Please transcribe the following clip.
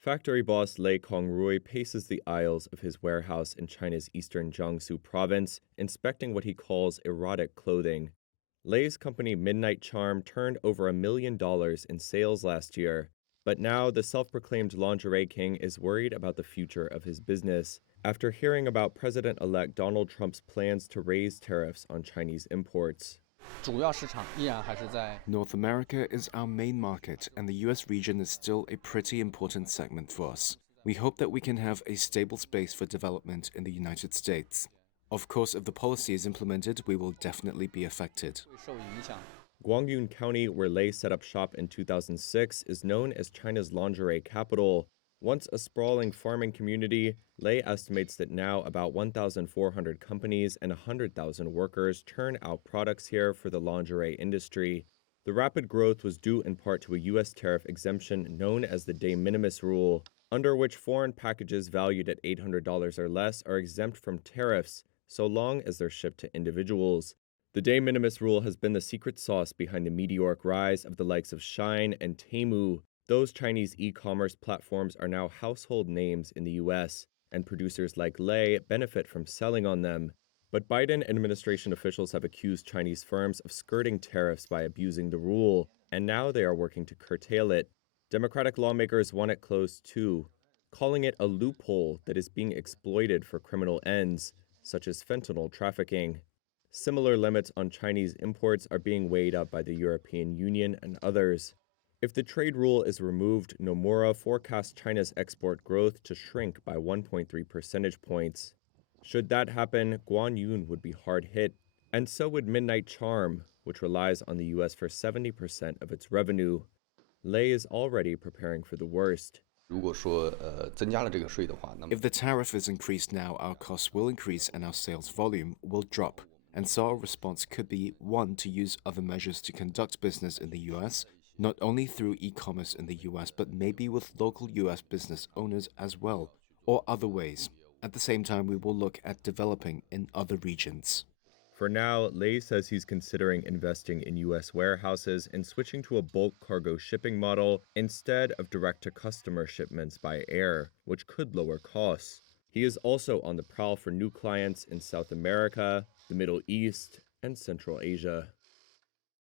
Factory boss Lei Congrui paces the aisles of his warehouse in China's eastern Jiangsu province, inspecting what he calls erotic clothing. Lei's company Midnight Charm turned over $1 million in sales last year, but now the self-proclaimed lingerie king is worried about the future of his business after hearing about President-elect Donald Trump's plans to raise tariffs on Chinese imports. North America is our main market, and the US region is still a pretty important segment for us. We hope that we can have a stable space for development in the United States. Of course, if the policy is implemented, we will definitely be affected. Guangyun County, where Lei set up shop in 2006, is known as China's lingerie capital. Once a sprawling farming community, Lei estimates that now about 1,400 companies and 100,000 workers turn out products here for the lingerie industry. The rapid growth was due in part to a U.S. tariff exemption known as the de minimis rule, under which foreign packages valued at $800 or less are exempt from tariffs, so long as they're shipped to individuals. The de minimis rule has been the secret sauce behind the meteoric rise of the likes of Shein and Temu. Those Chinese e-commerce platforms are now household names in the U.S., and producers like Lei benefit from selling on them. But Biden administration officials have accused Chinese firms of skirting tariffs by abusing the rule, and now they are working to curtail it. Democratic lawmakers want it closed too, calling it a loophole that is being exploited for criminal ends, such as fentanyl trafficking. Similar limits on Chinese imports are being weighed up by the European Union and others. If the trade rule is removed, Nomura forecasts China's export growth to shrink by 1.3 percentage points. Should that happen, Guangyun would be hard hit, and so would Midnight Charm, which relies on the U.S. for 70% of its revenue. Lei is already preparing for the worst. If the tariff is increased now, our costs will increase and our sales volume will drop. And so our response could be, one, to use other measures to conduct business in the U.S., not only through e-commerce in the U.S., but maybe with local U.S. business owners as well, or other ways. At the same time, we will look at developing in other regions. For now, Lei says he's considering investing in U.S. warehouses and switching to a bulk cargo shipping model instead of direct-to-customer shipments by air, which could lower costs. He is also on the prowl for new clients in South America, the Middle East, and Central Asia.